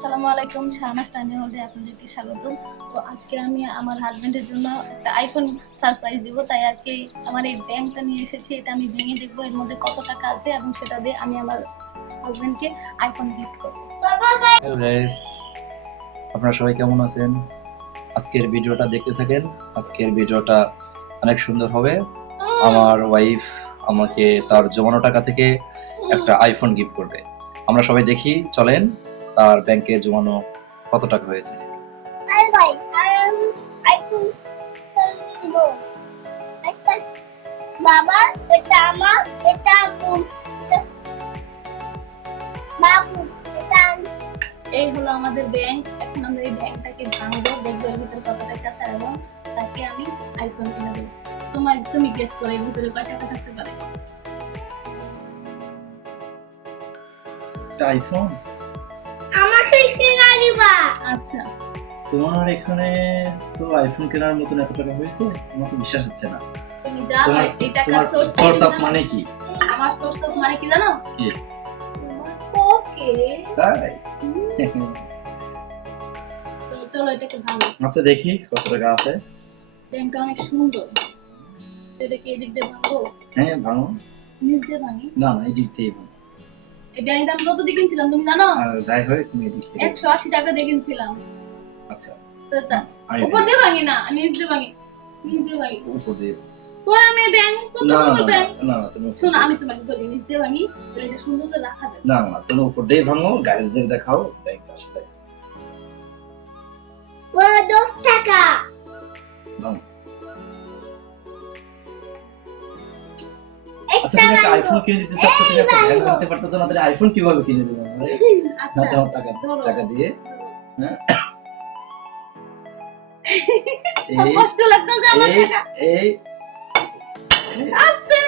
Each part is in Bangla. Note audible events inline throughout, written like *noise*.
আসসালামু আলাইকুম, শাহনাজ টানি হলে আপনাদেরকে স্বাগত তো আজকে আমি আমার হাজবেন্ডের জন্য একটা আইফোন সারপ্রাইজ দিব, তাই আর কি আমার এই ব্যাংকটা নিয়ে এসেছি, এটা আমি ভেঙে দেখব এর মধ্যে কত টাকা আছে এবং সেটা দিয়ে আমি আমার হাজবেন্ডকে আইফোন গিফট করব। আপনারা সবাই কেমন আছেন? আজকের ভিডিওটা দেখতে থাকেন, আজকের ভিডিওটা অনেক সুন্দর হবে। আমার ওয়াইফ আমাকে তার জমানো টাকা থেকে একটা আইফোন গিফট করবে। আমরা সবাই দেখি, চলেন। তার ব্যাংকে জমানো কত টাকা হয়েছে? বাবা এটা আমার এটা বাবু এটা এই হলো আমাদের ব্যাংক এখন আমরা এই ব্যাংকটাকে ভাঙবো দেখব এর ভিতরে কত টাকা আছে এবং তাকে আমি আইফোন কিনে দেবো তোমার তুমি গেস করে এর ভিতরে কয় টাকা থাকতে পারে। আইফোন আচ্ছা। তোমার এখানে তো আইফোন কেনার মতন এত টাকা হয়েছে? আমার তো বিশ্বাস হচ্ছে না। তুমি যা এই টাকার সোর্স সোর্স অফ মানে কি? আমার সোর্স অফ মানে কি জানো? কি? তোমার তাই? তো চলো এটাকে ভালো। আচ্ছা দেখি কত টাকা আছে। ব্যাংকটা অনেক সুন্দর। এটাকে এদিক দিয়ে ভাঙবো? হ্যাঁ ভাঙো। নিচ দিয়ে ভাঙি? না না এই দিক থেকে ভাঙো এই ব্যাংকটা আমি কত দিয়ে কিনছিলাম তুমি জানো? যাই হয় তুমি একশো আশি টাকা দিয়ে কিনছিলাম। আচ্ছা। তো উপর দিয়ে ভাঙি না নিচ দিয়ে ভাঙি নিচ দিয়ে ভাঙি। উপর দিয়ে। তোমার আমি কত সুন্দর শোনো আমি তোমাকে বলি নিচ দিয়ে ভাঙি তাহলে এটা সুন্দর রাখা না না তুমি উপর দিয়ে ভাঙো গাইজদের দেখাও ব্যাংক আসলে। ও দশ টাকা। আচ্ছা তুমি একটা আইফোন কিনে দিতে চাচ্ছ তুমি একটা ভাঙো। কিনতে পারতেছো না তাহলে আইফোন কীভাবে কিনে দেবো? আচ্ছা না তোমার টাকা টাকা দিয়ে। হ্যাঁ? *coughs* কষ্ট লাগতেছে আমার টাকা। এই আস্তে।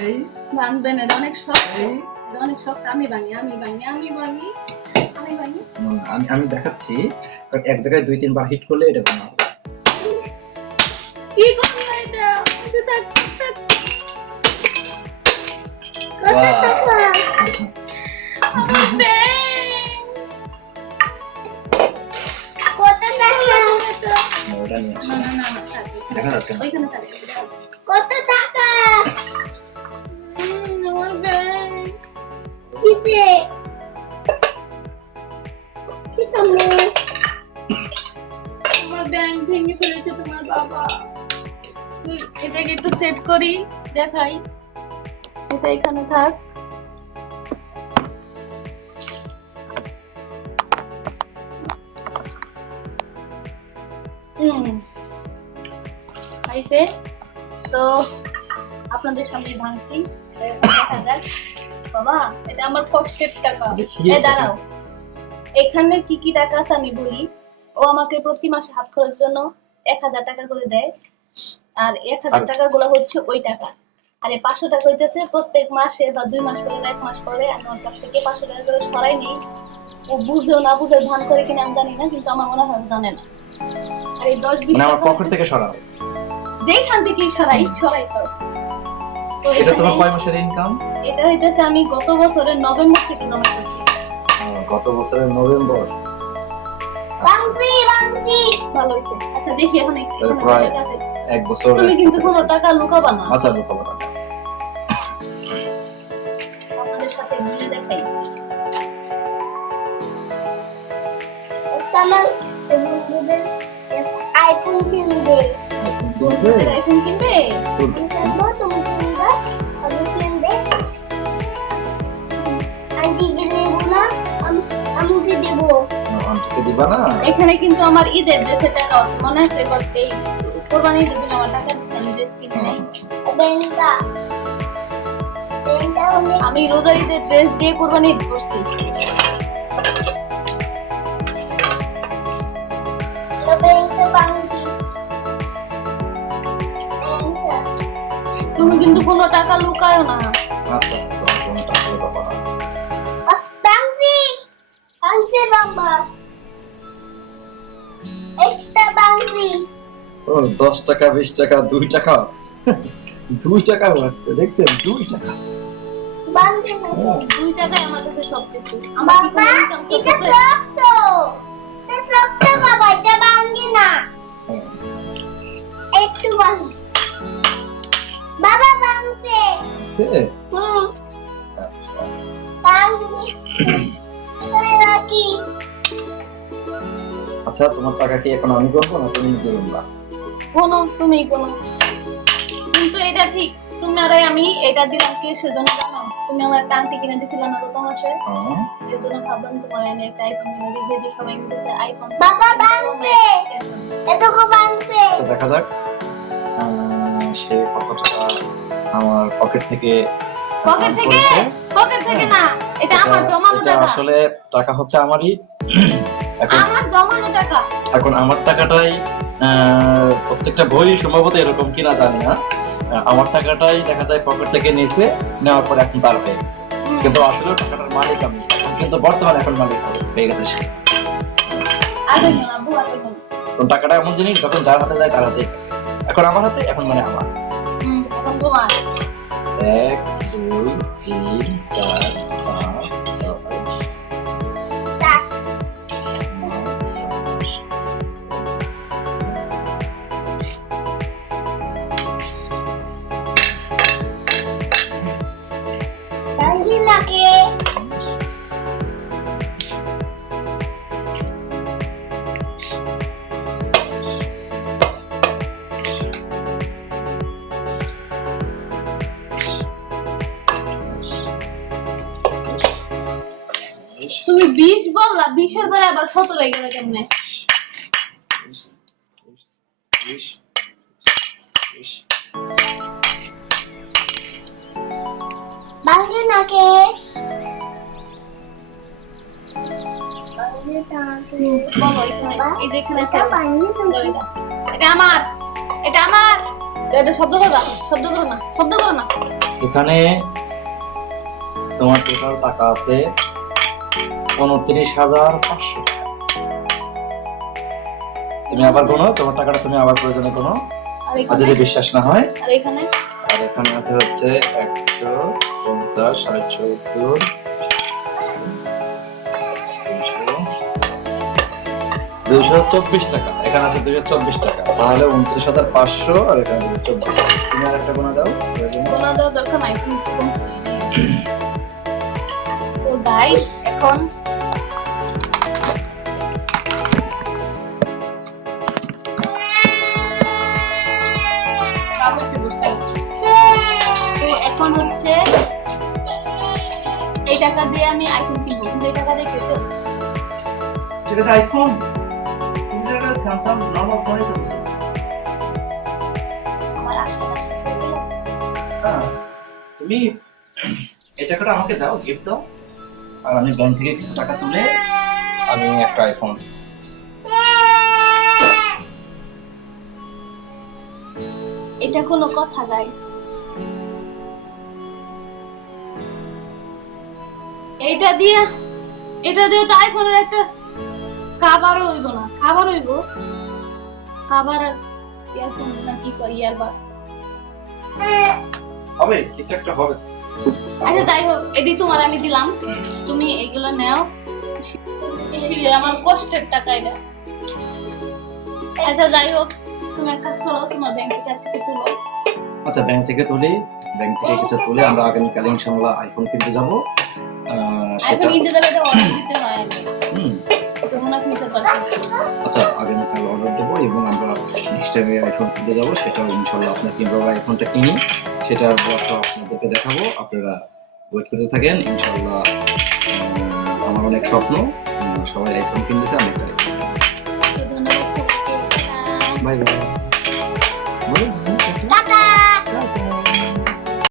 এই ভাঙবেন এটা অনেক শক্ত। অনেক শক্ত। আমি ভাঙি আমি ভাঙি আমি ভাঙি আমি ভাঙি না, না, আমি আমি দেখাচ্ছি কারণ এক জায়গায় দুই তিনবার হিট করলে এটা ভাঙা কি করব এটা এটা? থাক থাক। দেখা কত টাকা আমার আমার ব্যাংক ভেঙে ফেলেছে তোমার বাবা তুই এটাকে একটু সেট করি দেখাই এটা এখানে থাক। হুম। তো আপনাদের সামনে ভাঙছি। দেখা যাক। বাবা এটা আমার পকেট টাকা। এ দাঁড়াও। এখানে কি কি টাকা আছে আমি বলি। ও আমাকে প্রতি মাসে হাত খরচের জন্য এক হাজার টাকা করে দেয়। আর এক হাজার টাকা গুলো হচ্ছে ওই টাকা। আর এই পাঁচশো টাকা হইতেছে প্রত্যেক মাসে বা দুই মাস পরে বা এক মাস পরে। আমি ওর কাছ থেকে পাঁচশো টাকা করে সরাই নেই। ও বুঝেও না বুঝে ভান করে কিনে আমি জানি না কিন্তু আমার মনে হয় জানে না। আর এই দশ বিশ আমার পকেট থেকে সরাও। যেইখান থেকে সরাই সরাই তো। এটা তোমার কয় মাসের ইনকাম এটা হইতেছে আমি গত বছরের নভেম্বর থেকে জমাইতেছি গত বছরের নভেম্বর। বাংতি বাংতি ভালো হয়েছে আচ্ছা দেখি এখন প্রায়। এক বছর তুমি কিন্তু কোনো টাকা লুকাবা না। আচ্ছা লুকাবো না। আমার বন্ধুদের আইফোন কিনবে। আইফোন কিনবে? কিনবো তুমি কিনবে আমি কিনবে। আন্টি গেলে না আমাকে দেবো। আন্টিকে দিবা না? এখানে কিন্তু আমার ঈদের ড্রেসের টাকা মনে আছে? গত এই কোরবানি ঈদের দিন আমার টাকা আমি ড্রেস কিনে নেই। বেনটা আমি রোজার ঈদের ড্রেস দিয়ে কোরবানি ঈদ করছি। কিন্তু কোনো টাকা লুকায় না। আচ্ছা কোনো টাকা লুকাবো না। বাংতি বাংতি বাবা। একটা বাংতি ও দশ টাকা বিশ টাকা দুই টাকা। দুই টাকা লাগছে দেখছেন? দুই টাকা। দুই টাকায় আমার কাছে সব কিছু আমার কি আচ্ছা তোমার টাকা কি এখন আমি করব না তুমি নিজে গুনবা কোনো তুমি কোনো। কিন্তু এটা ঠিক তুমি আর আমি এটা দিলাম কি সেজন্য জানো তুমি আমার একটা আংটি কিনে দিছিলে না গত মাসে হ্যাঁ। এর জন্য ভাবলাম তোমার আমি একটা আইফোন কিনে দিই যেহেতু সবাই মিলতেছে আইফোন বাবা ভাঙছে এতক্ষণ ভাঙছে আচ্ছা দেখা যাক। সে কত টাকা আমার পকেট থেকে পকেট থেকে? পকেট থেকে না এটা আমার জমানো টাকা। আসলে টাকা হচ্ছে আমারই। এখন আমার এখন আমার টাকাটাই প্রত্যেকটা বই সম্ভবত এরকম কিনা জানি না। আমার টাকাটাই দেখা যায় পকেট থেকে নিয়েছে নেওয়ার পর এখন তার হয়ে গেছে। কিন্তু আসলে টাকাটার মালিক আমি। কিন্তু বর্তমানে এখন মালিক হয়ে গেছে সে। টাকাটা এমন জিনিস যখন যার হাতে যায় তার হাতে এখন আমার হাতে এখন মানে আমার। এক বিশের পরে আবার সতেরো গেলে কেমনে? বলো এটা। নাকি আমার এটা আমার। এটা শব্দ করবা শব্দ করো না শব্দ করো না। এখানে তোমার টোটাল টাকা আছে উনত্রিশ হাজার পাঁচশো তুমি আবার কোনো তোমার টাকাটা তুমি আবার প্রয়োজনে কোনো আর যদি বিশ্বাস না হয় আর এখানে? আর এখানে আছে হচ্ছে একশো পঞ্চাশ ষাট সত্তর দুইশো চব্বিশ টাকা। এখানে আছে দুইশো চব্বিশ টাকা। তাহলে উনত্রিশ হাজার পাঁচশো আর এখানে দুইশো চব্বিশ তুমি আর একটা গোনা দাও। কোনো দরকার নাই তো গাইস এখন এই টাকা দিয়ে আমি আইফোন কিনবো কিন্তু এই টাকা দিয়ে কেউ সেটা তো আইফোন তুমি তো একটা স্যামসাং নর্মাল ফোনই কিনছো আমার আশা আশা হ্যাঁ, তুমি এই টাকাটা আমাকে দাও গিফট দাও। আর আমি ব্যাংক থেকে কিছু টাকা তুলে আমি একটা আইফোন এটা কোনো কথা গাইস এইটা দিয়ে এটা দিয়ে তো আইফোনের একটা খাবার হইব না। খাবার হইব? খাবার ইয়ারফোন না কি করি ইয়ারবার হবে কিছু একটা হবে। আচ্ছা যাই হোক এটি তোমার আমি দিলাম। তুমি এগুলো নাও। আমার কষ্টের টাকা এটা। আচ্ছা যাই হোক তুমি এক কাজ করো তোমার ব্যাংক থেকে কিছু তুলো। আচ্ছা ব্যাংক থেকে তুলি। ব্যাংক থেকে কিছু তুলে আমরা আগামীকাল ইনশাল্লাহ আইফোন কিনতে যাব। সেটা আচ্ছা আগামীকাল অর্ডার দেবো এবং আমরা নেক্সট টাইমে আইফোন কিনতে যাব সেটাও ইনশাল্লাহ আপনার কীভাবে আইফোনটা কিনি। সেটার ব্লগটা আপনাদেরকে দেখাবো আপনারা ওয়েট করতে থাকেন ইনশাল্লাহ আমার অনেক স্বপ্ন সবাই আইফোন কিনতেছে আমি। Bye bye